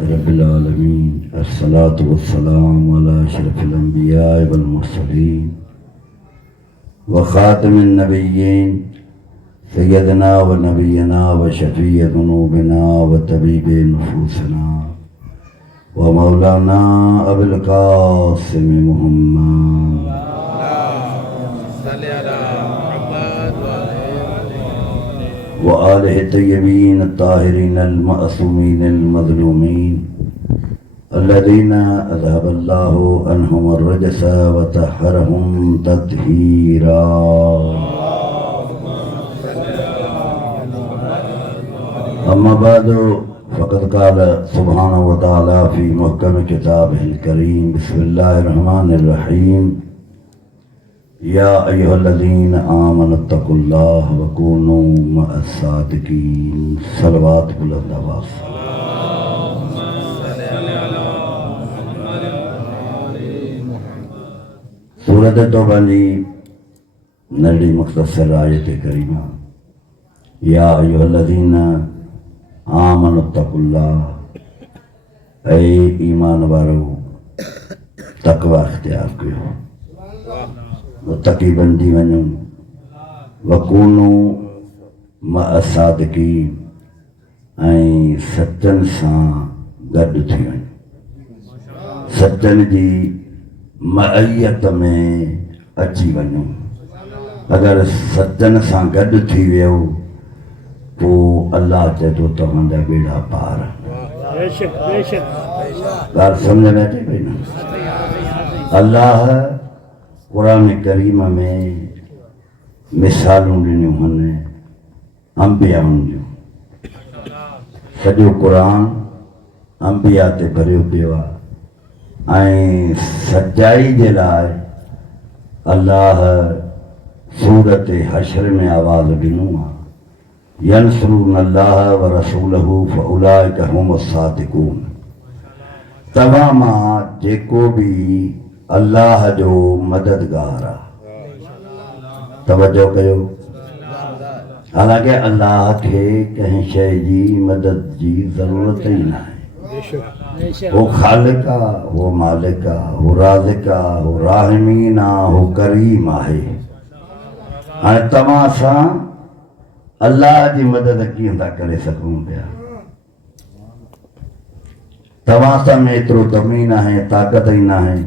रब्बिल आलमीन अस्सलातु वस्सलामु अला अशरफिल अंबिया वल मुरसलीन व खातिमिन नबिय्यीन सय्यदना व नबियना व शफीय दुनूबिना व तबीबे नुफूसना व मौलाना अबुल कासिम मुहम्मद व आलिहि तय्यबीन ताहिरीन अल-मअसूमीन अल-मज़लूमीन अल्लज़ीना अज़हबल्लाहु अन्हुम अर्रजस व तहहरहुम तत्हीरा। अम्मा बादु फ़क़द क़ाल सुब्हानहु व तआला फ़ी मुहकम किताबिहिल करीम बिस्मिल्लाहिर रहमानिर रहीम या अय्युहल्लज़ीना आमनुत्तक़ुल्लाह व कूनू मअस्सादिक़ीन। सलवात बुलंद आवाज़। सूरत तौबा जी नरड़ी मुख्तसर आयत करीमा या अय्युहल्लज़ीना आमनुत्तक़ुल्लाह, ऐ ईमान वारो तक़वा इख्तियार कयो, मुत्तक़ी बंदी वञो, वकूनू मअस्सादिक़ीन, ऐं सचनि सां गॾु थी वञो, सचनि जी मअयत में अची वञो। अगरि सचनि सां गॾु थी वियो पोइ अल्लाह चए थो तव्हांजा बेड़ा पार। ॻाल्हि सम्झ में अचे पई न? अल्लाह क़ुरान करीम में मिसालूं ॾिनियूं आहिनि अंबियाउनि जूं। सॼो क़ुरान अंबिया ते भरियो पियो आहे ऐं सचाई जे लाइ अल्लाह सूरत हशर में आवाज़ ॾिनो आहे, यंसुरून अल्लाह व रसूलहू फउलाइका हुमुस सादिकून। तव्हां मां जेको बि अल्लाह जो मददगार आहे, तवजो कयो, हालांकि अल्लाह खे कंहिं शइ जी मदद जी ज़रूरत ई न आहे। वो ख़ालिक आहे, वो मालिक आहे, वो राज़िक आहे, वो राहिमीन आहे, वो करीम आहे। हाणे तव्हां सां अल्लाह जी मदद कीअं था करे सघूं पिया? तव्हां सां में एतिरो ज़मीन आहे, ताक़त ई न आहे।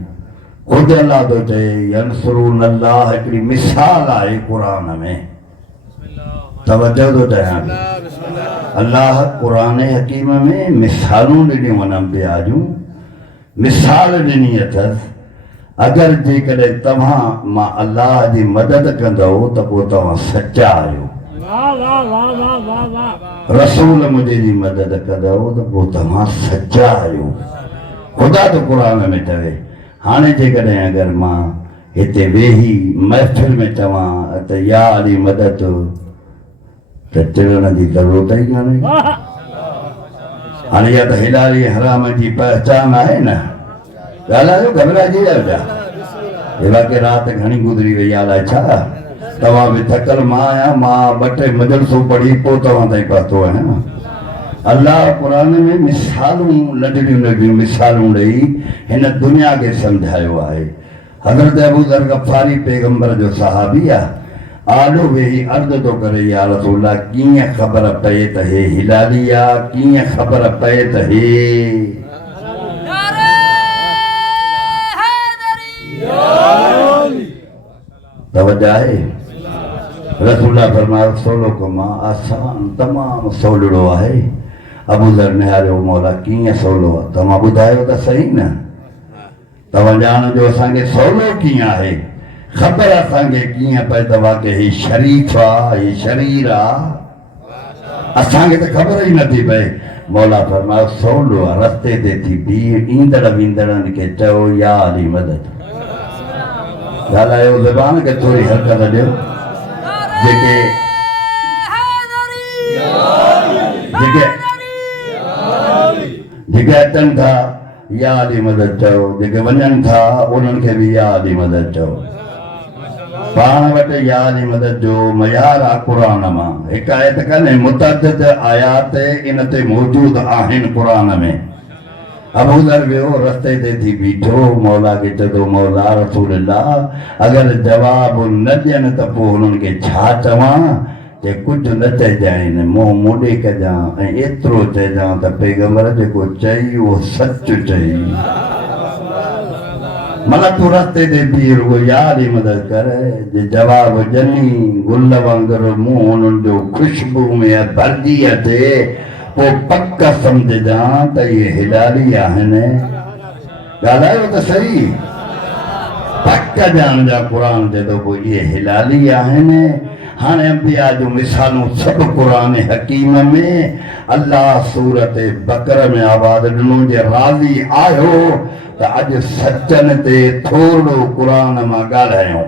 ख़ुदि अल्लाह थो चए यंसुरून अल्लाह, हिकिड़ी मिसाल आहे क़ुरान में। तवजो थो चयां, अल्लाह क़ुरान हकीम में मिसालूं ॾिनियूं आहिनि अंबिया जूं, मिसाल ॾिनी अथसि। अगरि जेकॾहिं तव्हां मां अल्लाह जी मदद कंदव त पोइ तव्हां सचा आहियो। रसूल मुंहिंजे जी मदद कंदव त पोइ तव्हां सचा आहियो। ख़ुदा त क़ुरान में चवे। हाणे जेकॾहिं अगरि मां हिते वेही महफ़िल में चवां त या अली मदद, त चिड़ण जी ज़रूरत ई कान्हे। हाणे इहा त हिलाली हराम जी पहचान आहे न। ॻाल्हायो, घबराइजी विया पिया। हे वाक़ई राति घणी गुज़री वई आहे, अलाए छा तव्हां बि थकल, मां आहियां, मां ॿ टे मजलिसूं पढ़ी पोइ तव्हां ताईं पहुतो आहियां। अल्लाह क़ुरान में मिसालूं, नंढड़ियूं नंढड़ियूं मिसालूं ॾेई हिन दुनिया खे सम्झायो आहे। हज़रत अबू ज़र गफ़ारी पैगंबर जो सहाबी आहे, आॾो वेही अर्ज़ु थो करे, या रसूल अल्लाह, कीअं ख़बर पए त हे हिलाली आहे, कीअं ख़बर पए त हे तवज्जो आहे? रसूल फरमायो सवलो कमु आहे, आसान, तमामु सवलो आहे। अबू ज़र निहारियो, मौला कीअं सवलो आहे, तव्हां ॿुधायो त सही न। तव्हां ॼाणो असांखे सवलो कीअं आहे, ख़बर असांखे कीअं पए त वाक़ई ही शरीफ़ आहे, ही शरीर आहे, असांखे त ख़बर ई नथी पए। मौला फरमायो सवलो आहे, रस्ते ते थी बीह, ईंदड़ वेंदड़नि खे चओ या अली मदद। ॻाल्हायो, ज़बान खे थोरी हरकत ॾियो। जेके अचनि था या अली मदद चओ, जेके वञनि था उन्हनि खे बि या अली मदद चओ। पाण वटि याद मदद जो मयार आहे क़ुरान मां। हिकु आयत कान्हे, मुतअद्दिद आयात इन ते मौजूद आहिनि क़ुरान में। अबू दर वियो रस्ते ते थी बीठो मौला खे चयो मौला रसूलल्लाह अगर जवाब न ॾियनि त पोइ हुननि खे छा चवां जे कुझु न चइजांइ मुंहुं मोॾे कजां ऐं एतिरो चइजां त पैगंबर जेको चई उहो सच चई मला तूं रस्ते ते बीह रुॻो यार ई मदद कर जे जवाब ॼनी गुल वांगुरु मुंहुं हुननि जो ख़ुशबू में भरिजी अचे पोइ पक सम्झजां त इहे हिलाली आहिनि ॻाल्हायो त सही पक ॼाण जा क़ुर चए थो पोइ इहे हिलाली आहिनि हाणे अंबिया जूं मिसालूं सभु क़ुर हकीम में अल्लाह सूरत बकर में आवाज़ ॾिनो जे राज़ी आहियो त अॼु सचनि ते थोरो क़ुर मां ॻाल्हायूं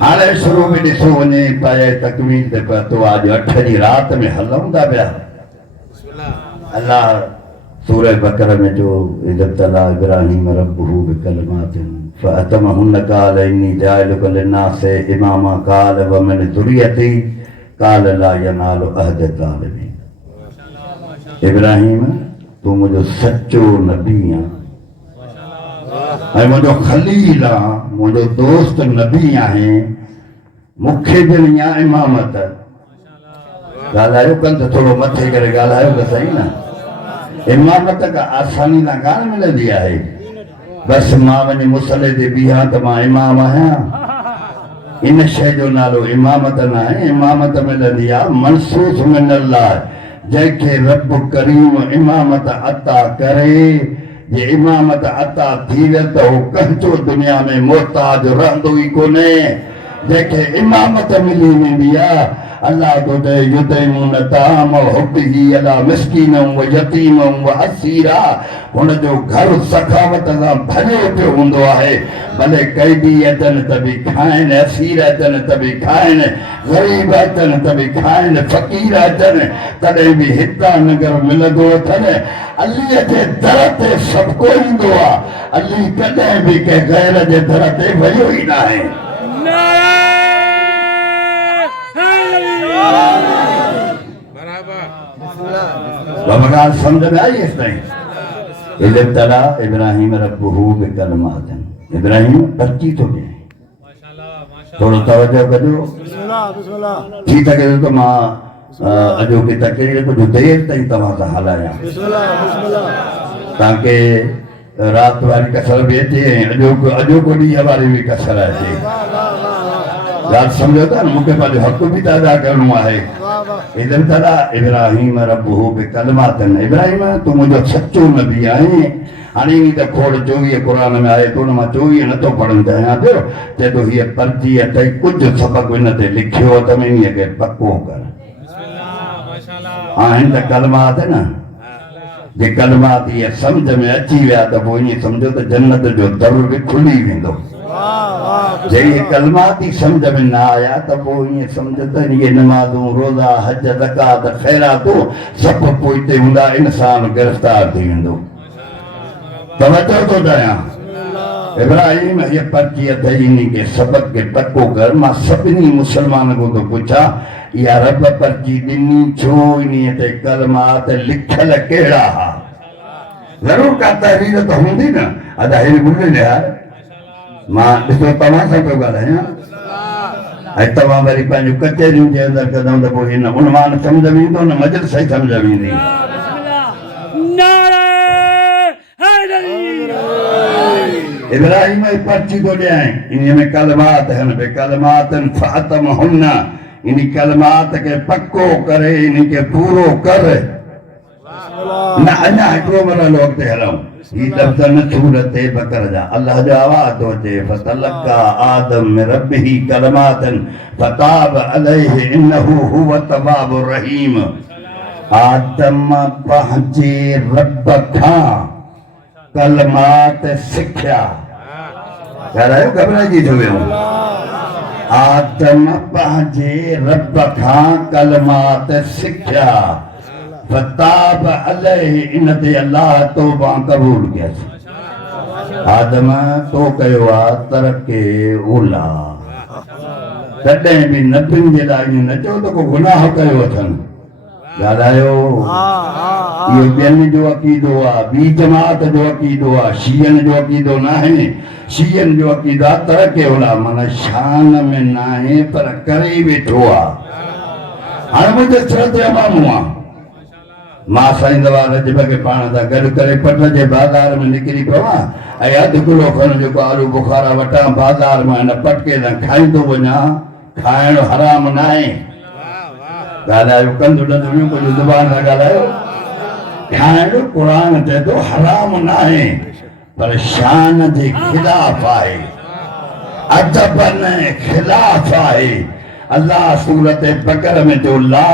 हाणे शुरू में ॾिसो वञे पाए तकमील ते पतो अॼु 8 जी राति में हलूं था पिया अल्लाह सूरह बकर में जो इज़्तला इब्राहिम रब्बहू बिकलिमातिन फअतमहुन्न क़ाल इन्नी जाइलुका लिन्नासि इमामा क़ाल व मिन ज़ुर्रियती क़ाल ला यनालु अहद ज़ालिमीन इब्राहिम तू मुझो सच्चो नबी आहे ऐं मुझो खलील आहे मुझो दोस्त नबी आहे मूंखे ॾिनी आहे इमामत ॻाल्हायो कनि त थोरो मथे करे ॻाल्हायो त सही न इमामत का आसानी सां कान मिलंदी आहे बसि मां वञी मुसले ते बीहां त मां इमाम आहियां इन शइ जो नालो इमामत न आहे इमामत मिलंदी आहे मनसूस मिनल्लाह जंहिंखे रब करीम इमामत अता करे जे इमामत अता थी वियो त उहो कंहिंजो दुनिया में मोहताज रहंदो ई कोन्हे जंहिंखे इमामत मिली वेंदी आहे अल्लाह तो दे युतैमुन ताम हुब्बिही अला मिस्कीनम व यतीमम व असीरा हुन जो घर सखावत सां भरियो पियो हूंदो आहे भले कैदी अचनि त बि खाइनि असीर अचनि त बि खाइनि ग़रीब अचनि त बि खाइनि फ़क़ीर अचनि तॾहिं बि हितां नगर मिलंदो अथनि अलीअ जे दर ते सभु को ईंदो आहे अली कॾहिं बि कंहिं गैर जे दर ते वियो ई न आहे बमगाल समझ में आई इस नहीं इल्तला इब्राहिम रब्बहू बिकलिमातिन इब्राहिम पर्ची तो दे थोड़ो तवज्जो कजो बिस्मिल्लाह थी सके तो मां अजो की तकरीर को जो देर ताईं तव्हां सां हलायां बिस्मिल्लाह ताकि रात वारी कसर भी अचे अजो को ॾींहं वारी भी कसर अचे ॻाल्हि सम्झो था न मूंखे पंहिंजो हक़ बि त अदा करिणो आहे इल्तला इब्राहिम रब्बहू बिकलिमातिन इब्राहिम तूं मुंहिंजो सच्चो नबी आहीं हाणे इन त खोड़ 24 क़ुर में आहे तो मां 24 नथो पढ़णु चाहियां पियो चए थो हीअ पर्ची अथई कुझु सबक़ हिन ते लिखियो त इन खे पको कर आहिनि त कलमात न जे कलमात इहे सम्झ में अची विया त पोइ ईअं सम्झो त जन्नत जो दर बि खुली वेंदो जे इहे कलमात ई सम्झ में न आया त पोइ ईअं सम्झ त इहे नमाज़ूं रोज़ा हज ज़कात ख़ैरातूं सभु पोइ हिते हूंदा इंसान गिरफ़्तार थी वेंदो तवज्जो थो ॾियां इब्राहिम ये पर्ची अथई इन के सबक के पक्को कर मां सभिनी मुसलमान को तो पूछा या रब पर्ची ॾिनी छो इन ते कलमात लिखल कहिड़ा हा ज़रूर का तहरीर तो हूंदी न अदा हे ॿुधनि यार मां ॾिसो तव्हां सां पियो ॻाल्हायां ऐं तव्हां वरी पंहिंजूं कचहरियुनि जे अंदरि कंदव त पोइ हिन उनवान सम्झ में ईंदो न मजलिस सही सम्झ में ईंदी इब्राहिम पर्ची तो ॾियां इन में कलमात आहिनि बे कलमातन फअतमहुन्न इन कलमात के पक्को करे इन के पूरो कर न अञा हिकिड़ो मरहलो अॻिते हलूं ही लफ़्ज़ सूरत बकर जा अल्लाह जो आवाज़ थो अचे फतलक़ा आदम मिन रब्बिही कलमातन फताब अलैहि इन्नहु हुव तवाबुर रहीम आदम पंहिंजे रब खां कलमात सिखिया ॻाल्हायो घबराइजी थो वियो आदम पंहिंजे रब खां कलमात सिखिया फताब अलैहि इन ते अल्लाह तौबा क़बूल कयसि आदम तो कयो आहे तरके ओला तॾहिं बि नबियुनि जे लाइ न चओ त को गुनाह कयो अथनि ॻाल्हायो इहो ॿियनि जो अक़ीदो आहे ॿी जमात जो अक़ीदो आहे शीयनि जो अक़ीदो न आहे शीयनि जो अक़ीदो आहे तरक़े होला माना शान में न आहे पर करे ई वेठो आहे हाणे मुंहिंजे सिर ते अमामू आहे मां साईं दवा रजब खे पाण सां गॾु करे पट जे बाज़ार में निकिरी पवां ऐं अधु किलो खनि जेको आलू बुखारा वठां बाज़ार मां हिन पटके सां खाईंदो वञा खाइणु हराम न आहे ॻाल्हायो कंदो ॾंदो कुझु ज़ुबान सां ॻाल्हायो खाइणु क़ुरान चए थो हराम न आहे पर शान जे ख़िलाफ़ आहे अदब जे ख़िलाफ़ आहे अल्लाह सूरत बकर में जो ला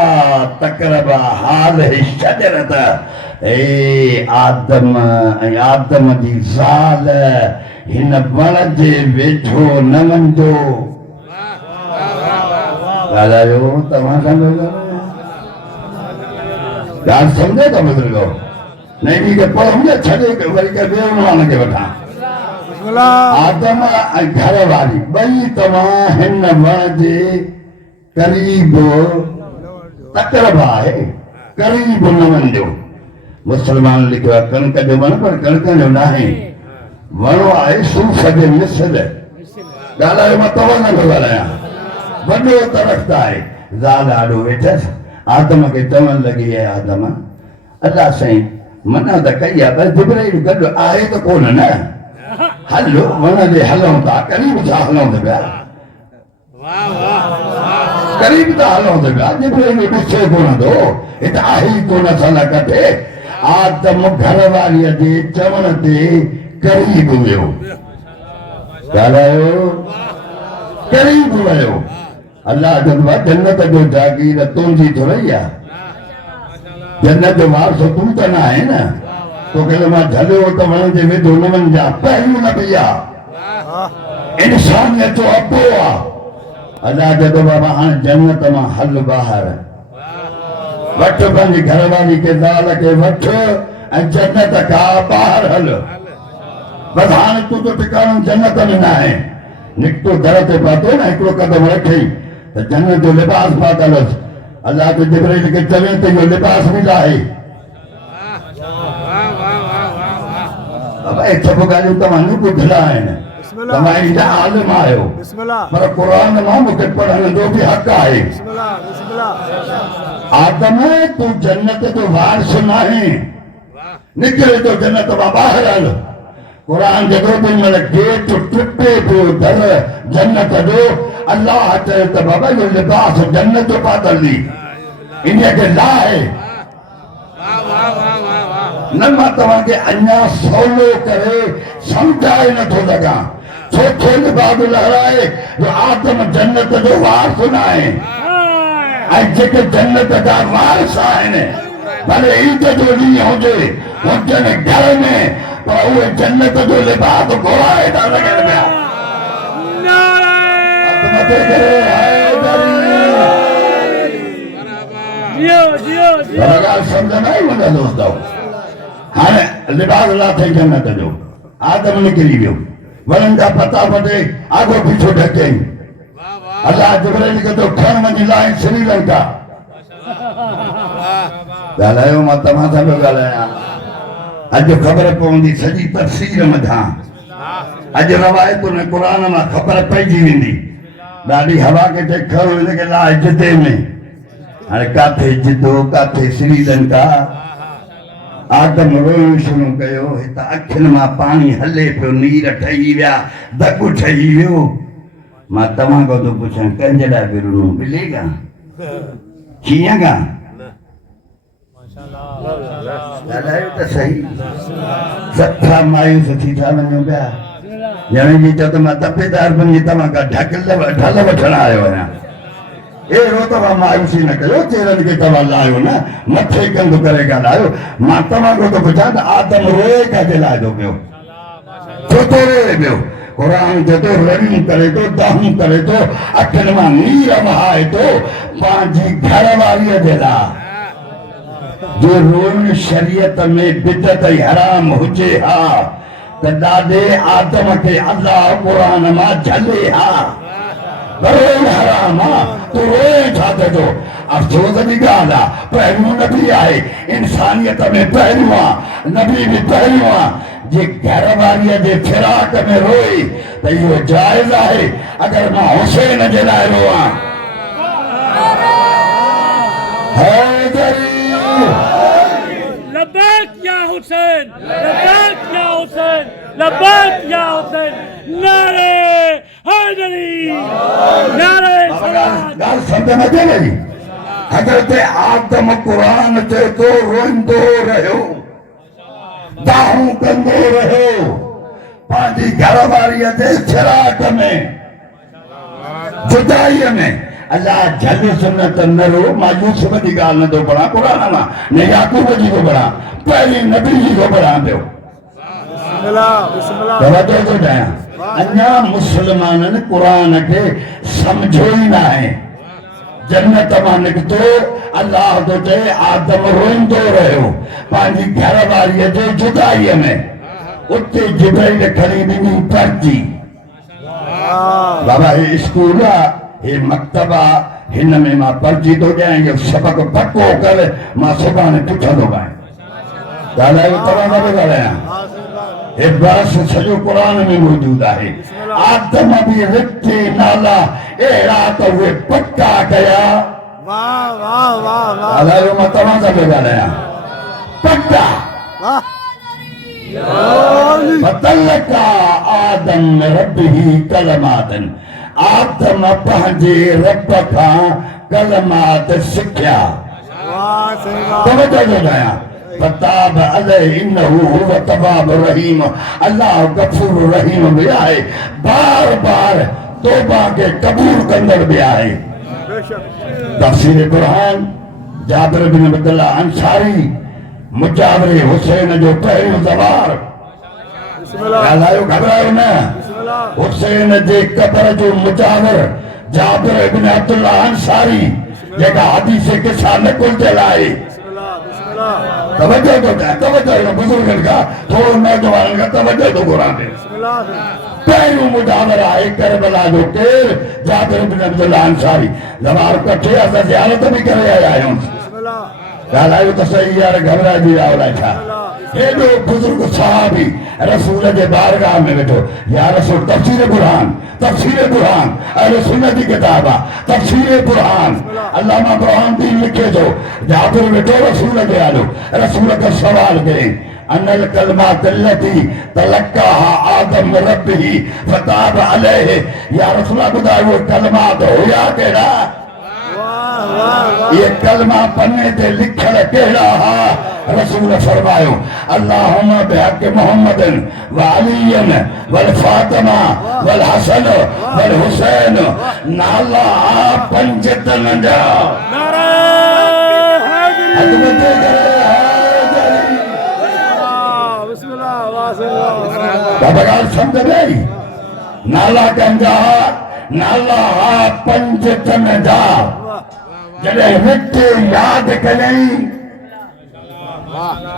तक़रबा हाज़िहि शजरत ए आदम ऐं आदम जी ज़ाल हिन वण जे वेझो न वञिजो ॻाल्हायो तव्हां सां ॻाल्हि सम्झो था बुज़ुर्गो नहीं ॿी खे पढ़ूं छॾे वरी करे ॿिए उनवान खे वठां आदम ऐं घर वारी ॿई तव्हां हिन वण जे करीब तक़रब आहे करीब न वञिजो मुस्लमान लिखियो आहे कणिक जो वण पर कणिक जो न आहे वण आहे सूफ़ जे मिसल ॻाल्हायो मां तव्हां सां थो ॻाल्हायां वॾो दरख़्त आहे ज़ाल आॾो वेठसि आदम खे चवणु लॻी आहे आदम अल्लाह साईं मना त कई आहे पर जिब्राइल गॾु आहे त कोन न हल वण ते हलूं था करीब सां हलूं था पिया करीब था हलूं था पिया जिब्राइल ॾिसे कोन थो हिते आहे ई कोन असां लाइ कटे आदम घर वारीअ जे चवण ते करीब वियो ॻाल्हायो करीब वियो अल्लाह चवंदो आहे जन्नत जो जागीर तुंहिंजी थोरी आहे जन्नत जो वारसो तूं त न आहे न तोखे त मां झलियो त वण जे वेझो न वञिजा पहिरियों न बि आहे इंसानियत जो अबो आहे अल्लाह चवंदो बाबा हाणे जन्नत मां हल ॿाहिरि वठ पंहिंजी घरवारी खे ज़ाल खे वठ ऐं जन्नत खां ॿाहिरि हल बसि हाणे तूं तो टिकाणो जन्नत में न आहे निकितो दर ते पहुतो न हिकिड़ो क़दम रखई त जन्नत जो लिबास पातलुसि अल्लाह के जिब्राइल के चवे तो यो लिबास मिला है अब एक सब गालियों तमानी बुझला है न तमाई जा आलिम आयो पर कुरान मां मुके पढ़ने जो भी हक है आदम तू जन्नत जो वारिस नहीं निकले तो जन्नत बाहर आल कुरान जगो भी मन गेट टिपे पियो दर जन्नत जो अल्लाह चए त बाबा यो लिबास जन्नत जो पातल दी इन्हें के लाए न मां तव्हां के अन्या सवलो करे समझाए न थो लगा छो छो लिबास लहराए जो आदम जन्नत जो वारिस न आहे ऐं जेके जन्नत जा वारिस आहिनि भले ईद जो ॾींहुं हुजे हुजनि घर में पर उहे जन्नत जो लिबास घुराए था सघनि पिया समझ में आई मुंहिंजा दोस्तो हाणे लिबास लाथे जन्नत जो आदम निकिरी वियो वणनि जा पता वटे आगो पीछो ढकई अल्लाह जिब्राइल खे तो खण वञी लाइ श्रीलंका ॻाल्हायो मां तव्हां सां पियो ॻाल्हायां अॼु ख़बर पवंदी सॼी तफ़सीर मथां अॼु रवायतुनि में क़ुरान मां ख़बर पइजी वेंदी ॾाढी हवा के खण हिनखे लाइ जिदे में हाणे काथे जिदो काथे श्रीलंका आदम रोइण शुरू कयो हितां अखियुनि मां पाणी हले पियो नीर ठही विया धकु ठही वियो मां तव्हां खां थो पुछां कंहिंजे लाइ बि रुनो मिलेगा कीअं खां ॻाल्हायो त सही सथा मायूस थी था वञूं पिया ॼण जी चओ त मां तपेदार बणिजी तव्हां खां ढल वठण आयो आहियां अहिड़ो तव्हां मायूसी न कयो चेरनि खे तव्हां लाहियो न मथे कंधु करे ॻाल्हायो मां तव्हां खां थो पुछां त आदम रोए काथे लाइ थो पियो छो थो रोए पियो कुरान चए थो रड़ियूं करे थो दाहूं करे थो अखियुनि मां नीर वहाए थो पंहिंजी घर वारीअ जे लाइ जो रोइण शरीयत में बिदत हराम हुजे हा त ॾाढे आदम खे अल्लाह क़ुरान मां झले हा रोइण हराम आहे तूं रोए छा थो अफ़सोस जी ॻाल्हि आहे, पहिरियों नबी आहे, इंसानियत में पहिरियों आहे, नबी बि पहिरियों आहे। जे घर वारीअ जे फिराक में रोई त इहो जाइज़ आहे। अगरि मां हुसैन जे लाइ रोआं, लब्बैक या हुसैन, लब्बैक या हुसैन, लब्बैक या हुसैन, नारे हैदरी, नारे सलात। ॻाल्हि सम्झ में अचे न जी। हज़रत आदम क़ुरान ते तो रोईंदो रहियो, दाहूं कंदो रहियो, पंहिंजी घरवारीअ जे फिराक में, जुदाईअ में। अल्लाह झल सुन्नत न रो, मां यूसुफ जी ॻाल्हि नथो पढ़ां क़ुरान मां, न याकूब जी थो पढ़ां, पहिरीं नबी जी थो पढ़ां पियो। तवजो थो ॾियां, अञा मुस्लमाननि क़ुरान खे सम्झो ई न आहे। जन्नत मां निकितो, अल्लाह थो चए आदम रोईंदो रहियो पंहिंजी घरवारीअ जे जुदाईअ में। उते जिब्राइल खणी ॾिनी पर्ची, बाबा हे स्कूल आहे, हे मकतब आहे, हिन में मां पर्ची थो ॾियां, इहो सबक़ु पको कर, मां सुभाणे पुछंदो आहियां। ॻाल्हायो तव्हां न पियो ॻाल्हायां, हे बस सॼो क़ुरान में मौजूदु आहे। आदम बि रिथे नाला अहिड़ा त उहे पका कया। ॻाल्हायो मां तव्हां सां पियो ॻाल्हायां, पका। फ़तलका आदम रब्बिही कलमातन, आदम पंहिंजे रब खां कलमात सिखिया। तवजो ॾियां, फ़ताब अलैहि इन्नहु हुव तवाब रहीम, अल्लाह गफूर रहीम भी आहे, बार बार तौबा के कबूल कंदड़ भी आहे। तफसीर कुरान जाबिर बिन अब्दुल्ला अंसारी, मुजावरे हुसैन जो पहिरियों सवार। ॻाल्हायो, घबरायो न। हुसैन जे कबर जो मुजावर जाबिर बिन अब्दुल्ला अंसारी, जेका हदीस किसा नकुल आहे। तवज्जो तो ॾियां, तवज्जो बुजुर्गनि खां, थोरो नौजवाननि खां तवज्जो तो घुरां पियो। पहिरियों मुजावर आहे करबला जो केरु, जाबिर बिन अब्दुल्ला अंसारी। ज़वार कठे असां ज़ियारत बि करे आया आहियूं। ॻाल्हायो त सही यार, घबराइजी विया अलाए छा। हेॾो बुजुर्ग सहाबी रसूल जे बारगाह में वेठो, या रसूल तफसीर बुरहान, तफसीर बुरहान अहले सुन्नत जी किताब आहे, तफसीर बुरहान अल्लामा बुरहानुद्दीन लिखे थो। जाबिर वेठो रसूल के आलो, रसूल का सवाल करें, अनल कलमात अल्लती तलक्काहा आदम रब्बिही फताब अलैहि, या रसूल ॿुधायो वो कलमात हुया कहिड़ा? ये कलमा पन्ने ते लिखल कहिड़ा हा? रसूल फरमायो, अल्लाहुम्मा बिहक़ मुहम्मदिन व अलीयन वल फातिमा वल हसन वल हुसैन, नाला पंज तन जा। नारे हैदरी, बाबा ॻाल्हि सम्झ में आई? नाला कंजा, नाला पंज तन जा। जॾहिं मिठे यादि कयई,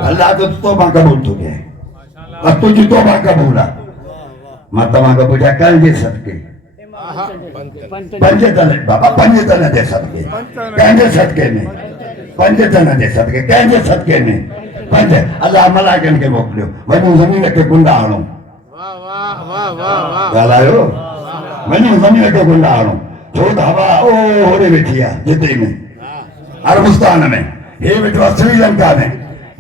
अल्लाह जो तौबा कबूल थो कये, बस तुंहिंजी तौबा कबूल आहे। मां तव्हांखे पुछां कंहिंजे सदके? पंज तन, बाबा पंज तन जे सदके। कंहिंजे सदके में? पंज तन जे सदके। कंहिंजे सदके में? पंज। अल्लाह मलाइकनि खे मोकिलियो, वञो ज़मीन खे कुंडा हणो। ॻाल्हायो, वञो ज़मीन खे कुंडा हणो, छो त हवा ओड़े वेठी आहे, जिते में अरबस्तान में, हे वेठो आहे श्रीलंका में।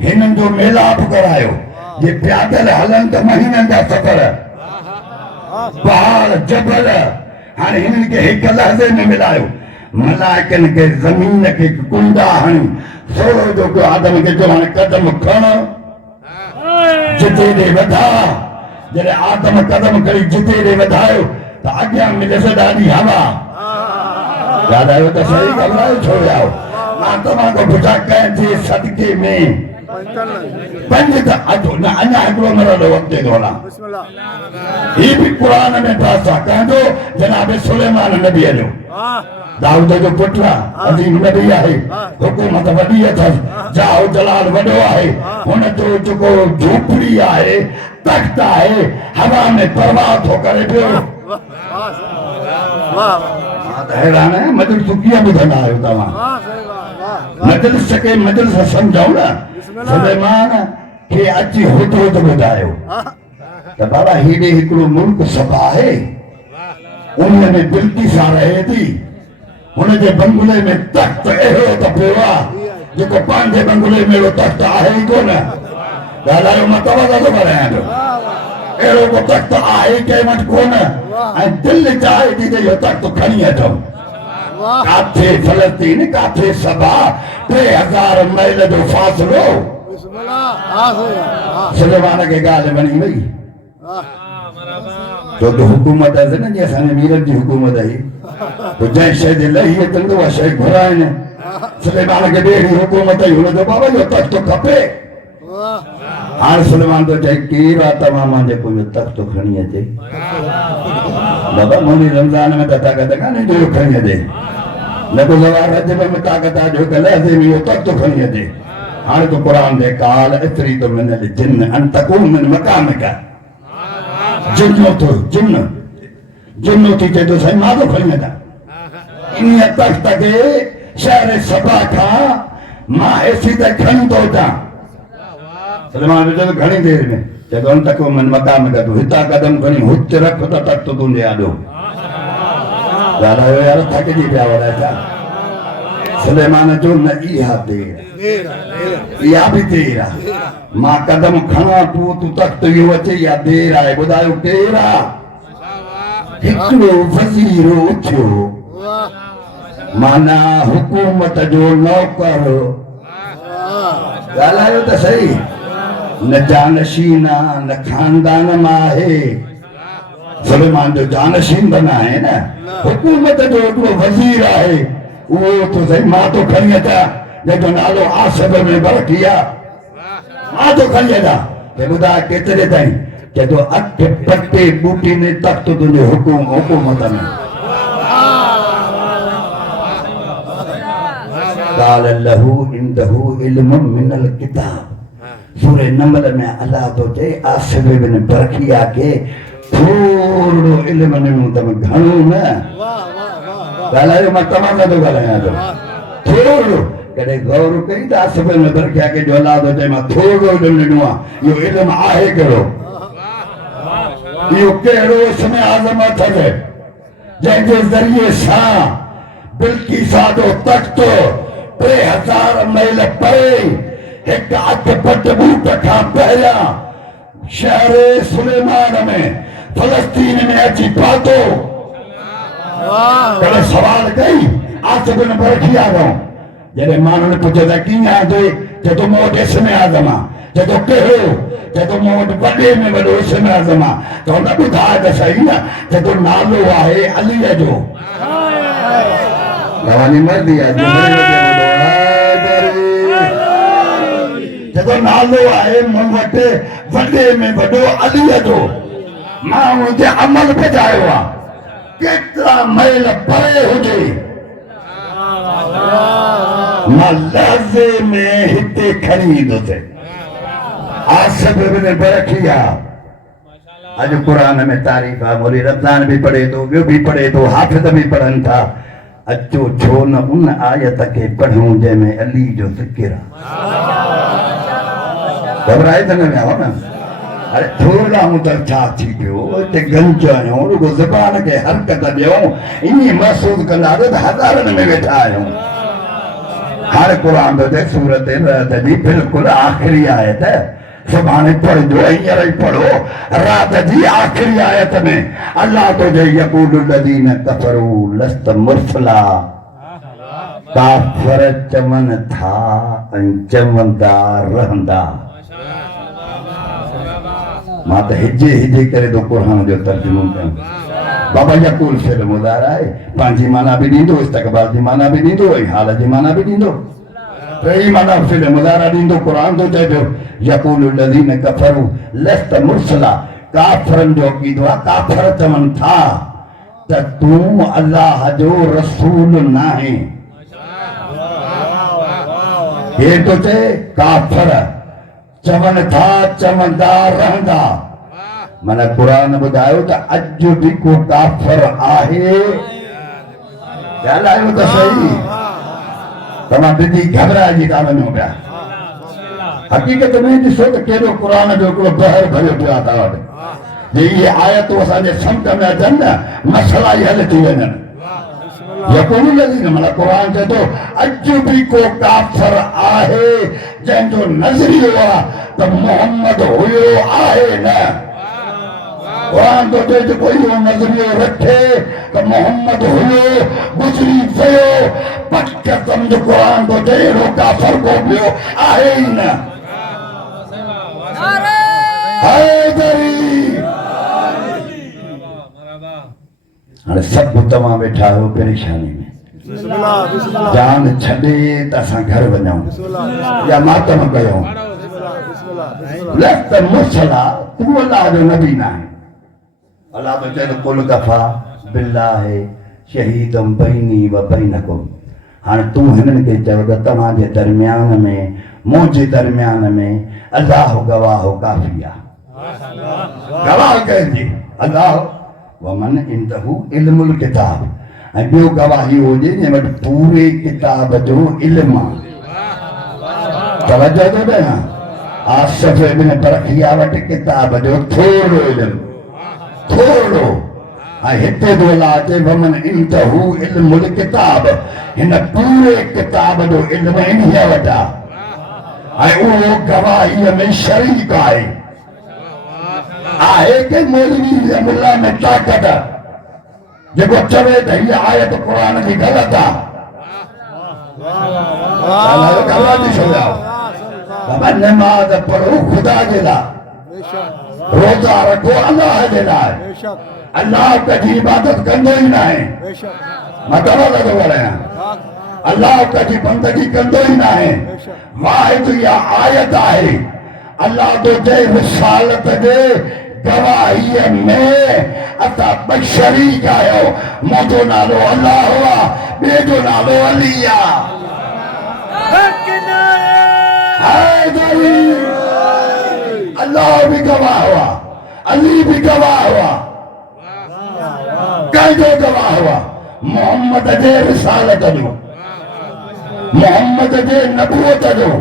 हिननि जो मेलाप करायो, जे पैदल हलनि त महीननि जा सफ़र, पहाड़ जबल, हाणे हिननि खे हिकु लहज़े में मिलायो। मलाइकनि खे ज़मीन खे कुंडा हणी, थोरो जो को आदम खे चयो हाणे कदम खण, जिते ॾे वधा। जॾहिं आदम कदम खणी जिते ॾे वधायो त अॻियां मिलियसि ॾाढी हवा। ॻाल्हायो त सही, घबरायो छो विया? मां तव्हांखे पुछां कंहिंजे सदके में? पंज त अचो न, अञा हिकिड़ो मरलो अॻिते थो हलां। ही बि क़ुरान में पास आहे, कंहिंजो? जनाब सुलेमान नबीअ जो, दाऊद जो पुटु आहे, अज़ीम नबी आहे, हुकूमत वॾी अथसि, जाहो जलाल वॾो आहे। हुन जो जेको झोपड़ी आहे, तख़्त आहे, हवा में परवाह थो करे पियो। हैरान आहे, मजूर तूं कीअं ॿुधंदा आहियो तव्हां? मजलिस के मजलिस समझाओ ना सुलेमान के अची हुद हुद ॿुधायो त बाबा हेॾे हिकिड़ो मुल्क सभा आहे उन में बिल्किसा रहे थी हुनजे बंगले में तख्त अहिड़ो त पियो आहे जेको पंहिंजे बंगले में अहिड़ो तख्त आहे ई कोन ॻाल्हायो मां तव्हां सां थो ॻाल्हायां पियो अहिड़ो को तख्त आहे कंहिं वटि कोन ऐं दिलि चाहे थी त इहो तख्त खणी अचूं काथे फलस्तीन काथे सभा 3000 मील जो फ़ासिलो सुलेमान खे ॻाल्हि वणी वई छो त हुकूमत आहे न जी असांजे मीरनि जी हुकूमत आहे पोइ जंहिं शइ जे लाइ हीअ कंदो आहे शइ घुराइनि सुलेमान खे ॿेड़ी हुकूमत आई हुनजो बाबा इहो तख़्त खपे हाणे सुलेमान थो चए केरु आहे तव्हां मां जेको इहो तख़्त खणी अचे बाबा मुंहिंजी रमज़ान में त ताक़त कान्हे जो खणी अचे न को सवाइ रजब में ताक़त आहे जो लहज़े में इहो तख़्त खणी अचे हाणे तो क़ुरान दे काल एतिरी तो मिनल जिन अन तकून मिन मकामिका जिन्नो तो जिन्नो थी चए तो साईं मां तो खणी अचां इन तख़्त खे शहर सभा खां मां एसी ते खणी थो अचां सुलेमान चयो घणी देर में चयो अन तकून मिन मकामिका तूं हितां कदम खणी हुते रख त तख़्त तुंहिंजे आॾो ॻाल्हायो यार थकिजी पिया वॾा छा सुलेमान जो न इहा देर इहा बि देर आहे मां कदम खणा पोइ तूं तख़्त इहो अचे या देर आहे ॿुधायो केरु आहे हिकिड़ो वज़ीर उथियो माना हुकूमत जो नौकर ॻाल्हायो त सही न जानशीन आहे न खानदान मां आहे सुलेमान जो जानशीन बि न आहे न हुकूमत जो हिकिड़ो वज़ीर आहे उहो तो सही मां तो खणी अचां जंहिंजो नालो आसिफ में बरकी आहे मां तो खणी अचां ते ॿुधाए केतिरे ताईं चए थो 8 पटे बूटी ने तख़्त तुंहिंजे हुकूमत में قال له عنده علم من الكتاب सूरह नमल में अल्लाह तो चए आसिफ बिन बरकिया के थोरो इल्म ॾिनो तम घणो न ॻाल्हायो मां तव्हां सां थो ॻाल्हायां थो थोरो कॾहिं गौर कई त आसिफ बिन बरकिया के जो अल्लाह तो चए मां थोरो इल्म ॾिनो आहे इहो इल्म आहे कहिड़ो इहो कहिड़ो इसम आज़म अथव जंहिंजे ज़रिए सां बिल्किसा जो तख़्त 3000 मील परे हिकु 8 पट बूट खां पहिरियां शहर सुलेमान में फलस्तीन में अची पहुतो कॾहिं सवाल कई आसिफ बिन बरकिया खां जॾहिं माण्हुनि पुछियो त कीअं आहे चए थो मूं वटि इसम आज़म आहे चए थो कहिड़ो चए थो मूं वटि वॾे में वॾो इसम आज़म आहे त हुन ॿुधाए त सही न चए थो नालो आहे अलीअ जो रवानी मर्दी आहे जदो नालो आहे मूं वटि वॾे में वॾो अलीअ जो मां उनते अमल बजायो आहे केतिरा मील परे हुजे मां लहज़े में हिते खणी ईंदुसि आसिफ बिन बरकिया अॼु क़ुरान में तारीफ़ आहे मौलवी रमज़ान बि पढ़े थो ॿियो बि पढ़े थो हाफ़िज़ बि पढ़नि था अचो छो न उन आयत खे पढ़ूं जंहिंमें अली जो ज़िक्र आहे घबराए त न विया हो न अरे थोरा मुदर छा थी पियो हिते गंज आहियूं रुगो ज़बान खे हरकत ॾियूं ईअं महसूस कंदा त हज़ारनि में वेठा आहियूं हाणे क़ुरान ते सूरत रहत जी बिल्कुलु आख़िरी आयत सुभाणे पढ़जो हींअर ई पढ़ो रात जी आख़िरी आयत में अल्लाह तो जे यक़ूलु लज़ीन कफ़रू लस्त मुरसला काफ़िर चवनि था ऐं चवंदा रहंदा मां त हिजे करे तो क़ुरान जो तर्जुमो कयां बाबा यक़ूल फिल मुज़ारा आहे पंहिंजी माना बि ॾींदो इस्तक़बाल जी माना बि ॾींदो ऐं हाल जी माना बि ॾींदो टेई माना फिल मुज़ारा ॾींदो क़ुरान तो चए पियो यक़ूलु लज़ीन कफ़रू लस्त मुरसला काफ़िरनि जो कीदो आहे काफ़िर चवनि था त तूं अल्लाह जो रसूल नाहीं हे तो चए काफ़िर चवनि था चवंदा रहंदा माना क़ुरान ॿुधायो त अॼु बि को काफ़िर आहे ॻाल्हायो त सही तमा ॾिठी घबराइजी था वञो पिया। हक़ीक़त में ॾिसो त कहिड़ो क़ुर जो हिकिड़ो बहर भरियो पियो आहे तव्हां वटि। जे इहे आयतूं असांजे सम्झ में अचनि न, मसइला ई हल थी वञनि। यक़ून लज़ीन माना क़ुर चए थो अॼु बि को काफ़िर आहे जंहिंजो नज़रियो आहे त मोहम्मद हुयो आहे न। क़ुर तो चए थो कोई नज़रियो रखे त मोहम्मद हुयो गुज़री वियो, पक सम्झ क़ुर तो चए अहिड़ो काफ़िर को ॿियो आहे ई न। हाणे सभु तव्हां वेठा आहियो परेशानी में, जान छॾे त असां घर वञूं या मातम कयूं। लस्त मुर्सला तूं अलाह जो नबी न आहे। अलाह तो चए कुल कफ़ा बिल्लाहि शहीदम बैनी व बैनकुम। हाणे तूं हिननि खे चयो त तव्हांजे दरमियान में मुंहिंजे दरमियान में अलाह गवाह काफ़ी आहे। गवाह कंहिंजी? अलाह वमन इंदहु इल्मुल किताब। ऐं ॿियो गवाही हुजे जंहिं वटि पूरे किताब जो इल्मु आहे। तवजो थो ॾियां, आसिफ इब्न बरखिया वटि किताब जो थोरो इल्मु, थोरो। ऐं हिते बि अलाह चए वमन इंदहु इल्मुल किताब, हिन पूरे किताब जो इल्मु इन्हीअ वटि आहे ऐं उहो गवाहीअ में शरीक आहे। आहे के मौलवी या मुल्ला में ताकत जेको चवे त हीअ आयत क़ुर जी ग़लति आहे। नमाज़ पढ़ो ख़ुदा जे लाइ, रोज़ा रखो अलाह जे लाइ। अलाह जी इबादत कंदो ई न आहे। मां तव्हां सां थो ॻाल्हायां, अलाह जी बंदगी कंदो ई न आहे। वाहिद इहा आयत आहे। अलाह तो चए रिसालत जे गवाहीअ में असां ॿ शरीक आहियो। मुंहिंजो नालो अलाह आहे, ॿिए जो नालो अली आहे। अलाह भी गवाह हुआ, अली भी गवाह हुआ, कंहिंजो गवाह हुआ? मोहम्मद जे रिसालत जो, मोहम्मद जे नबूवत जो,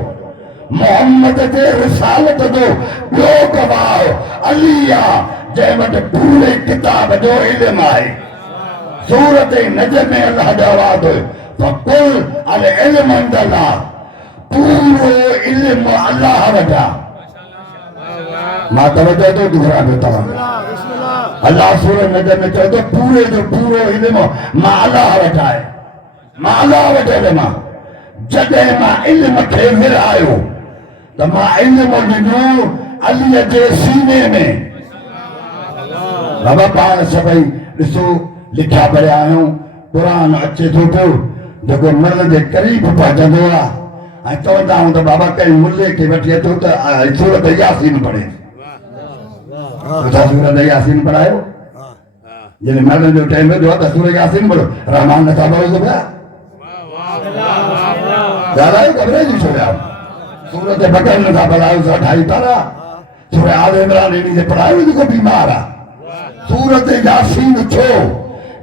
मोहम्मद जे रिसालत जो ॿियो गवाह अली आहे, जंहिं वटि पूरे किताब जो इल्मु आहे। सूरत नजम में अल्लाह जो आवाज़ हुयो फकुल अल इल्मु इंदल्लाह, पूरो इल्मु अल्लाह वटि आहे। मां तवजो थो घुरां तव्हां, अल्लाह सूरत नजम में चए थो पूरे जो पूरो इल्मु मां अल्लाह वटि आहे, मां अल्लाह वटि इल्मु आहे। जॾहिं मां इल्म खे विरहायो त मां इल्मु ॾिनो अलीअ जे सीने में। बाबा पाण सभई ॾिसो लिखिया पढ़िया आहियूं, क़ुर अचे थो पियो जेको मर्द जे क़रीब पहुचंदो आहे ऐं चवंदा आहियूं त बाबा कंहिं मुल्ले खे वठी अचो त सूरत यासीन पढ़े। सूरत यासीन पढ़ायो, जॾहिं मर्द जो टाइम वेंदो आहे त सूरत यासीन पढ़ो, रहमान नथा पढ़ो त पिया ॻाल्हायो घबराइजी छॾिया। सूरत बकर नथा पढ़ायो, 28 पारा सूरत आल इमरान इन जे पढ़ायो जेको बीमार आहे। सूरत यासीन छो?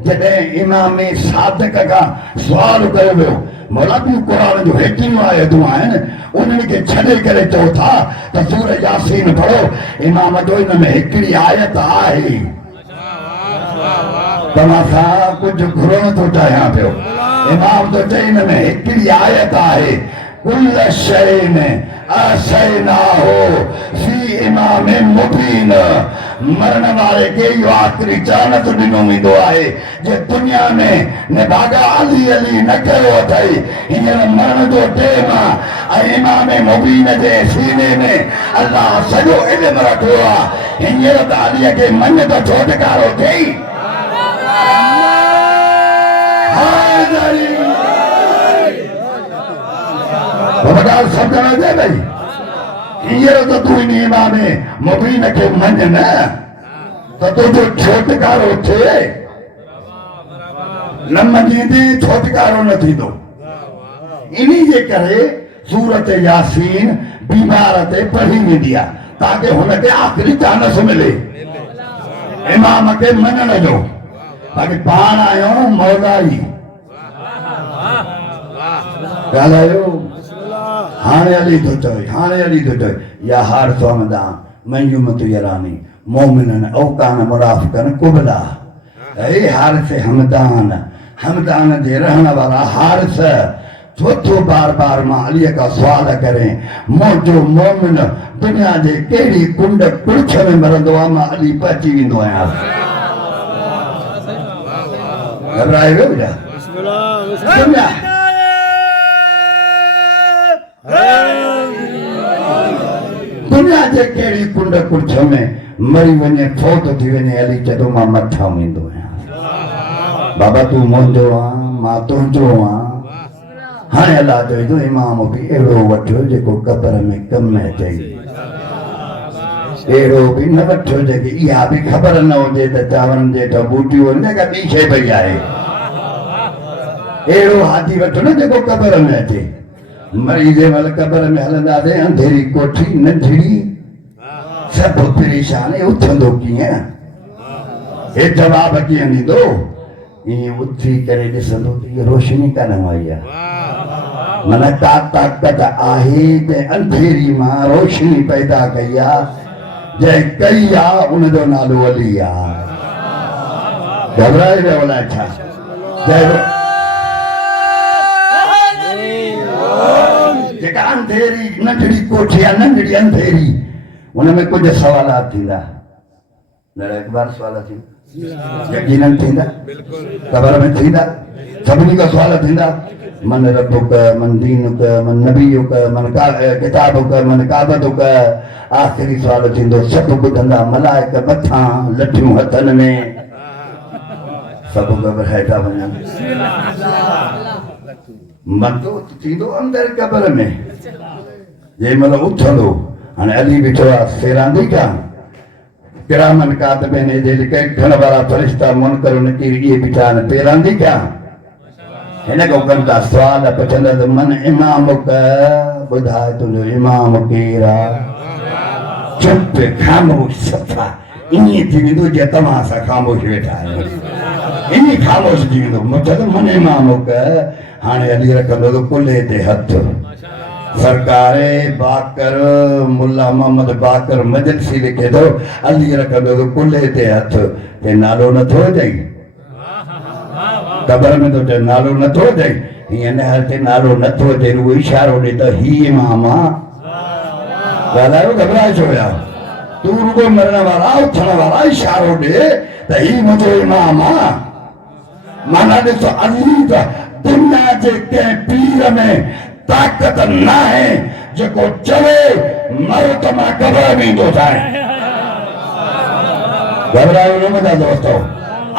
जॾहिं इमाम सादिक खां सुवाल कयो वियो मौला ॿियूं क़ुर जो हेतिरियूं आयतूं आहिनि, उन्हनि खे छॾे करे चओ था त सूरत यासीन पढ़ो। इमाम जो हिन में हिकिड़ी आयत आहे, तव्हां सां कुझु घुरण थो चाहियां पियो। इमाम तो चए हिन में हिकिड़ी आयत आहे कुल शैइन अहसैनाहु फी इमाम मुबीन। मरण वारे खे इहो आख़िरी जानत ॾिनो वेंदो आहे जे दुनिया में निभागा अली अली न कयो अथई, हींअर मरण जो टेम आहे ऐं इमाम मुबीन जे सीने में अलाह सॼो इल्मु रखियो आहे। हींअर त अलीअ खे मन त छोटकारो थिए। समझण दे भई, हींअर त तूं इन इमाम मुबीन खे मञ न त तुंहिंजो छोटकारो थिए। न मञींदे छोटकारो न थींदो। इन्ही जे करे सूरत यासीन बीमार ते पढ़ी वेंदी आहे ताकि हुनखे आख़िरी चानस मिले इमाम खे मञण जो। बाक़ी पाण आहियूं मौलाई ॻाल्हायो हाणे हली थो चवे हाणे हली थो चवे या हार सोमदान मंजूमत यारानी मोमिनन औकान मुनाफिकन कुबला ऐ हारिस हमदान हमदान जे रहण वारा हारिस चौथो बार बार मां अलीअ खां सुवाल करें मुंहिंजो मोमिन दुनिया जे कहिड़ी कुंड कुड़छ में मरंदो आहे मां अली पहुची वेंदो आहियां घबराए वियो छा दुनिया दुनिया जे कहिड़ी कुंड कुड़छ में मरी वञे फोत थी वञे अली चयो मां मथां वेंदो आहियां बाबा तूं मुंहिंजो आहीं मां तुंहिंजो आहियां हाणे अलाह चयो इमाम बि अहिड़ो वठो जेको क़बर में कम अचे अहिड़ो बि न वठो जेके इहा बि ख़बर न हुजे त चांवरनि जे हेठां बूटियूं आहिनि जेका ॿी शइ पई आहे अहिड़ो हाथी वठो न जेको क़बर में अचे मरी जे महिल क़बर में हलंदासीं अंधेरी कोठी नंढड़ी सभु परेशान उथंदो कीअं हे जवाब कीअं ॾींदो ईअं उथी करे ॾिसंदो त इहा रोशनी कान आई आहे माना का ताक़त आहे जंहिं अंधेरी मां रोशनी पैदा कई आहे जंहिं कई आहे उनजो नालो अली आहे घबराए वियो अलाए छा जेका अंधेरी नंढड़ी कोठी आहे नंढड़ी अंधेरी उनमें कुछ सवालात थींदा बार सवाल थींदा यकीनन थींदा क़बर में थींदा सभिनी खां सवाल थींदा मन रबुक मन दीनुक मन नबीयुक मन किताबुक मन काबतुक आख़िरी सवाल थींदो सभु ॿुधंदा मलाइक मथां लठियूं हथनि में सभु घबराए था वञनि मतो थींदो अंदरि क़बर में जंहिं महिल उथंदो हाणे अली बीठो आहे सेरांदी का किरामन कातिबिन जे लिखण वारा फ़रिश्ता मुनकर नकीर इहे बीठा आहिनि पेरांदी का हिन खां कनि था सुवाल पुछंदा त मन इमामुक ॿुधाए तुंहिंजो इमाम केरु आहे चुप ख़ामोश सफ़ा ईअं थी वेंदो जीअं तव्हां सां ख़ामोश वेठा आहियो ईअं ख़ामोश थी वेंदो मतिलबु मन इमामुक हाणे अली रखंदो त कुल्हे ते हथ सरकार बाकर मुल्ला मोहम्मद बाकर मजलिसी लिखे थो अली रखंदो त कुल्हे ते हथ ते नालो नथो चई क़बर में तो नालो नथो चई हीअं न हर ते नालो नथो चई उहो इशारो ॾे त ही इमाम आहे ॻाल्हायो घबराए छो विया तूं रुगो मरण वारा उथण वारा इशारो ॾे त ही मुंहिंजो इमाम आहे माना ॾिसो अली त दुनिया जे कंहिं पीर में ताक़त न आहे जेको चवे मरो त मां क़बर में ईंदो साईं घबरायो न मुंहिंजा दोस्तो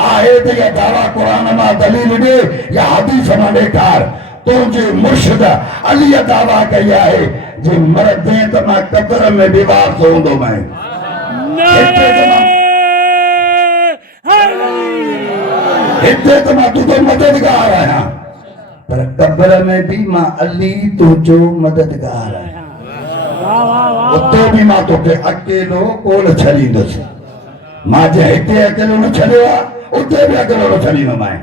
आहे त इहा दावा क़ुरान मां दलील ॾे या हदीस मां ॾेखार तुंहिंजे मुर्शिद अलीअ दावा कई आहे जे मरदे त मां क़बर में बि वास हूंदो मैं हिते त मां तुंहिंजो मददगार आहियां पर क़बर में भी मां अली तुझो मददगार आहियां उते भी मां तोखे अकेलो कोन छॾींदुसि मां जे हिते अकेलो न छॾियो आहे उते भी अकेलो न छॾींदोमांइ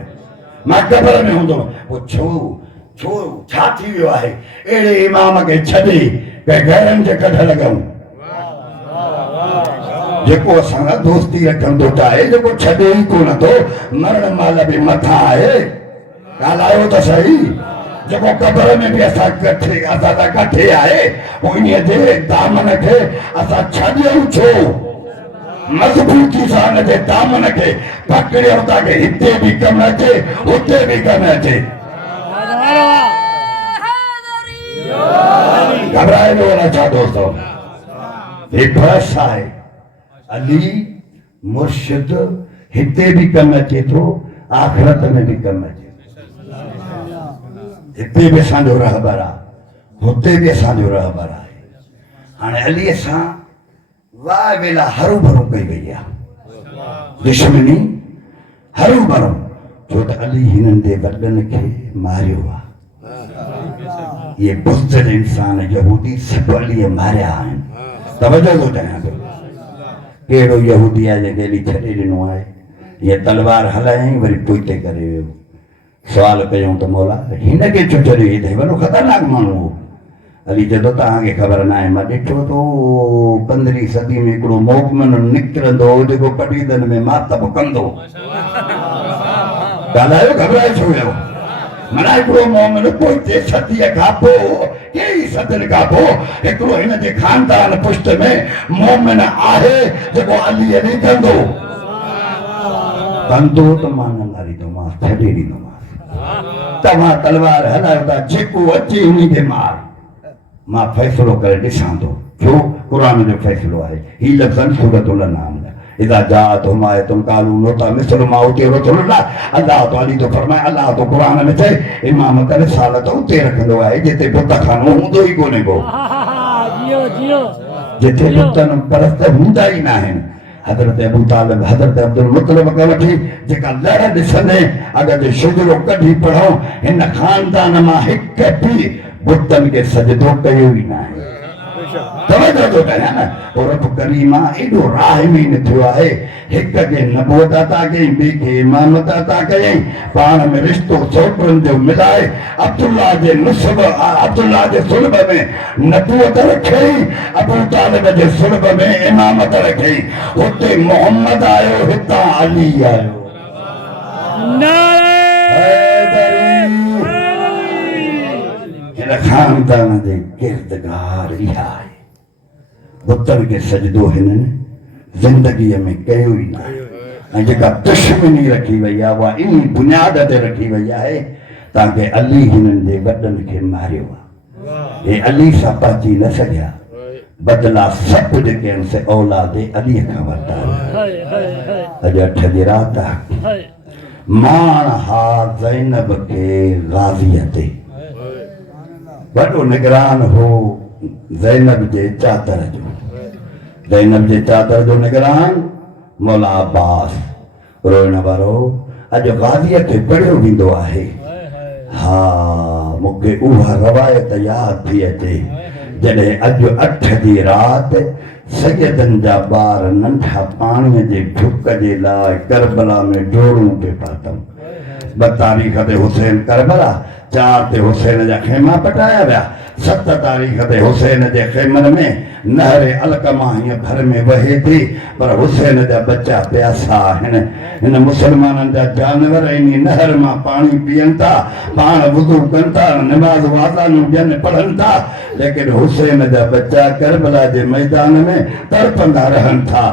मां क़बर में हूंदो पोइ छो छा थी वियो आहे अहिड़े इमाम खे छॾे के गैरनि जे कढ लॻूं जेको असां सां दोस्ती रखंदो आहे जेको छॾे ई कोन थो मरण महिल बि मथां आहे ॻाल्हायो त सही जेको क़बर में बि असां सां कठे आहे पोइ इन्हीअ जे दामन खे असां छॾियूं छो मज़बूती सां हिन जे दामन खे पकड़ियो ताकी हिते बि कमु अचे उते बि कमु अचे घबराए वियो न छा दोस्तो हे बस आहे अली मुर्शिद हिते भी कम अचे थो आखिरत में भी कम अचे हिते भी असांजो रहबर आहे हुते भी असांजो रहबर आहे हाणे अलीअ सां वाह वेला हरू भरू कई वई आहे दुश्मनी हरू भरू छो त अली हिननि जे वॾनि खे मारियो आहे ये बुज़दिल इंसान यहूदी सभु अलीअ मारिया आहिनि तवजो थो चाहियां थो कहिड़ो यहूदी आहे जंहिंखे अली छॾे ॾिनो आहे ये तलवार हलायईं वरी पोइते करे वियो सवाल कयूं त मौला हिन खे छो छॾियो हीउ त वॾो ख़तरनाक माण्हू हो अली जॾहिं तव्हांखे ख़बर न आहे मां ॾिठो तो 15वीं सदी में हिकिड़ो मोहम्मद निकिरंदो जेको पटीदनि में मातब कंदो ॻाल्हायो घबराए छो वियो माना हिकिड़ो मोहम्मद पोइ सदीअ खां पोइ कई सदियुनि खां पोइ हिकिड़ो हिन जे ख़ानदान पुष्ट में मोहम्मद आहे जेको अलीअ ॾे कंदो त मां न मारींदोमांसि छॾे ॾींदोमांसि तव्हां तलवार हलायो था जेको अचे उन खे मार मां फ़ैसिलो करे ॾिसां थो छो क़ुर जो फ़ैसिलो आहे ही लफ़्ज़ सूरतुल नाम इज़ा जाअतहुम आयतुन क़ालू लता मिस्लु मा उतिया रसूलुल्लाह अल्लाह ताली तो फरमाए अल्लाह तो क़ुर में चए इमामत रिसालत उते रखंदो आहे जिते बुत खानो हूंदो ई कोन्हे को जिते बुतनि परस्त हूंदा ई न आहिनि हज़रत अबू तालिब हज़रत अब्दुल मुतलिब खे वठी जेका लड़ ॾिसंदे अगरि जे शुजरो कढी पढ़ूं हिन ख़ानदान मां हिकु बि बुतनि खे सजदो कयो ई न आहे तवजो थो कयां न रब करीमा एॾो राहिमीन थियो आहे हिक खे नबूवत अता कयईं ॿिए खे इमामत अता कयईं पाण में रिश्तो छोकिरनि जो मिलाए अब्दुल्ला जे नुस्ब अब्दुल्ला जे सुल्ब में नबूवत रखियईं अबू तालिब जे सुल्ब में इमामत रखियईं हुते मोहम्मद आयो हितां अली आयो हिन ख़ानदान जे किरदगार इहा आहे बुतनि खे सजदो हिननि ज़िंदगीअ में कयो ई न ऐं जेका दुश्मनी रखी वई आहे उहा इन बुनियाद ते रखी वई आहे ताकि अली हिननि जे वॾनि खे मारियो आहे हे अली सां पहुची न सघिया बदिला सभु जेके आहिनि से औलाद अलीअ खां वरिता अॼु 8 जी राति आहे माण हा ज़ैनब खे ग़ाज़ीअ ते वॾो निगरान हो ज़ैनब जे चादर जो ज़ैनब जे चादर जो निगरान मौला अब्बास रोइण वारो अॼु ग़ाज़ीअ खे पढ़ियो वेंदो आहे हा मूंखे उहा रवायत यादि थी अचे जॾहिं अॼु 8 जी राति सैयदनि जा ॿार नंढा पाणीअ जे ढुक जे लाइ करबला में डोड़ूं पिए पातमि 2 तारीख़ ते हुसैन करबला 4 ते हुसैन जा खेमा पटाया विया 7 तारीख़ ते हुसैन जे खेमनि में नहरे अलकमा हीअं घर में वहे थी पर हुसैन जा बच्चा प्यासा आहिनि हिन मुसलमाननि जा जानवर इन नहर मां पाणी पीअनि था पाण वुज़ू कनि था नमाज़ वाज़ानूं ॾियनि पढ़नि था लेकिन हुसैन जा बच्चा करबला जे मैदान में तड़पंदा रहनि था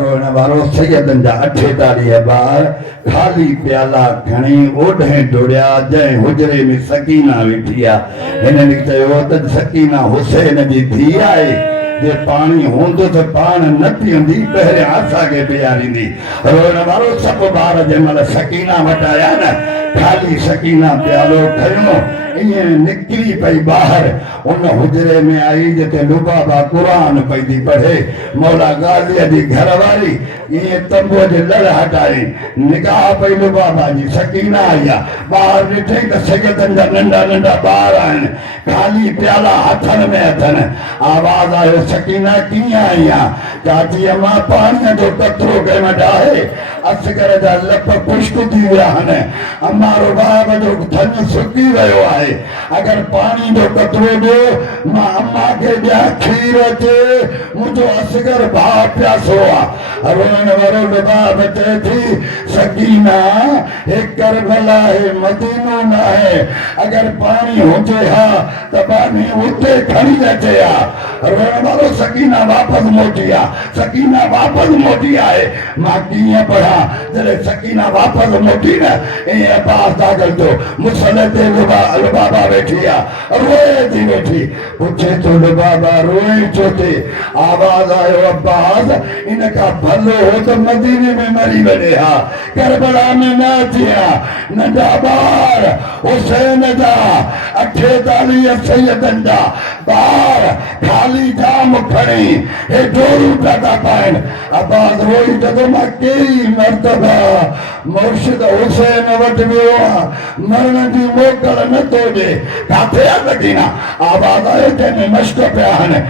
रोइण वारो सैयदनि जा 48 ॿार ख़ाली प्याला खणी ओॾे डोड़िया जंहिं हुजरे में सकीना वेठी आहे हिननि चयो त सकीना हुसैन जी धीउ आहे जे पाणी हूंदो त पाण न पीअंदी पहिरियां असांखे पीआरींदी रोइण वारो सभु ॿार जंहिं महिल सकीना वटि आया न ख़ाली सकीना प्यालो खयो ईअं निकिरी पई ॿाहिरि उन हुजरे में आई जिते लुबाबा क़ुर पई थी पढ़े मौला गाज़ीअ जी घरवारी ईअं तंबूअ जे लड़ हटाई निगाह पई लुबाबा जी सकीना आई आहे ॿाहिरि ॾिठई त सैयदनि जा नंढा नंढा ॿार आहिनि ख़ाली प्याला हथनि में अथनि आवाज़ आयो सकीना कीअं आई आहे चाची अम्मा पाणीअ जो कतरो कंहिं वटि आहे असगर जा लप खुश्क थी विया आहिनि अम्मा रुबाब जो थन सुकी वियो आहे अगर पानी जो कतरो दो मां अम्मा के ॾियां खीर अचे मुंहिंजो असगर भाउ प्यासो आहे रोइण वारो लुबाब चए थी सकीना हे करबला है मदीनो न आहे अगर पानी हुजे हा त पानी उते खणी अचे हा रोइण वारो सकीना वापसि मोटी आहे सकीना वापसि मोटी आहे मां कीअं पढ़ा जॾहिं सकीना वापसि मोटी न ईअं अब्बास दाख़िल थियो मुसल ते लुबाबा वेठी आहे रोए थी वेठी पुछे थो लुबाबा रोए छो थी आवाज़ आयो अब्बास इन खां भलो हो त मदीने में मरी वञे हा करबला में न अचे हा नंढा ॿार हुसैन जा 48 सैयदनि जा ॿार ख़ाली जाम खणी हे डोरू पिया था पाइनि अब्बास रोई त मां कहिड़ी मर्तबा मुर्शिद हुसैन वटि वियो आहे मरण जी मोकल नथो ॾे किथे आहे सकीना आवाज़ आयो जंहिंमें मश्क पिया आहिनि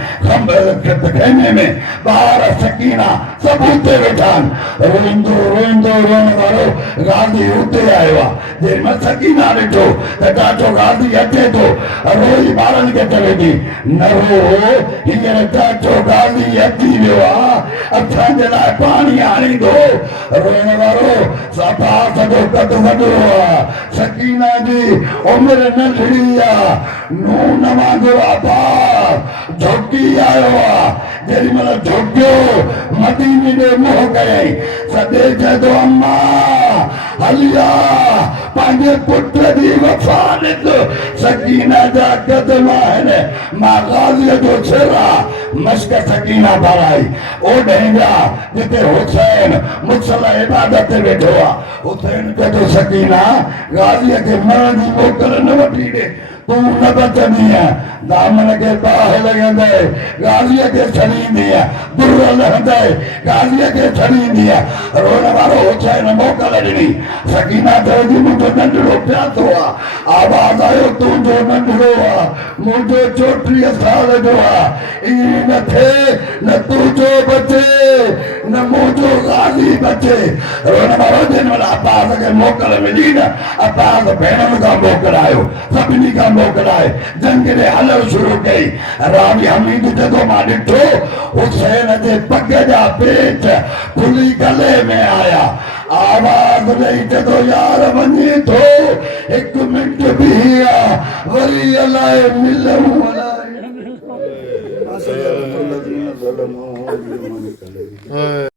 खेमे में ॿार सकीना सभु उते वेठा आहिनि रोईंदो रोईंदो रोअण वारो गांधी उते आयो आहे जंहिंमहिल सकीना ॾिठो त चाचो गांधी अचे थो रोई ॿारनि खे चवे थी न रो हींअर चाचो गांधी अची वियो आहे असांजे लाइ पाणी आणींदो रोअण वारो सफ़ा सॼो कदु वॾो आहे सकीना जी उमिरि नंढड़ी आहे नून वांगुरु आबाद झोकी आयो आहे जेॾी महिल झोकियो मदीने ॾे मुंहुं कयईं सॼे चए अम्मा हलिया पंहिंजे पुट जी वफ़ा ॾिस सकीना जा कदम आहिनि मां गाज़ीअ जो सिर आहे मश्क सकीना भराई ओॾे जा जिते हुसैन मुसल इबादत ते वेठो आहे हुसैन चए सकीना गाज़ीअ खे मरण जी मोकल न वठी ॾे तूं न बचंदीअ दामन खे बाहि लॻंदे गाज़ीअ खे छॾींदीअ दुर लहंदे गाज़ीअ खे छॾींदीअ रोअण वारो हुसैन मोकल ॾिनी सकीना चयो मुंहिंजो नंढड़ो प्याथो आहे आवाज़ आयो तुंहिंजो नंढड़ो आहे मुंहिंजो 34 साल जो आहे ईअं न थिए न तुंहिंजो बचे न मुंहिंजो गाज़ी बचे रोअण वारो जंहिं महिल अब्बास खे मोकल मिली न अब्बास भेणनि खां मोकिलायो सभिनी खां मोकिलाए जंग ॾे हलणु शुरू कई रावी हमीद जॾहिं मां ॾिठो हुसैन जे पग जा पेच खुली गले में आया आवाज़ ॾेई जॾहिं यार वञे थो 1 मिंट बीह वरी अलाए मिलूं अलाए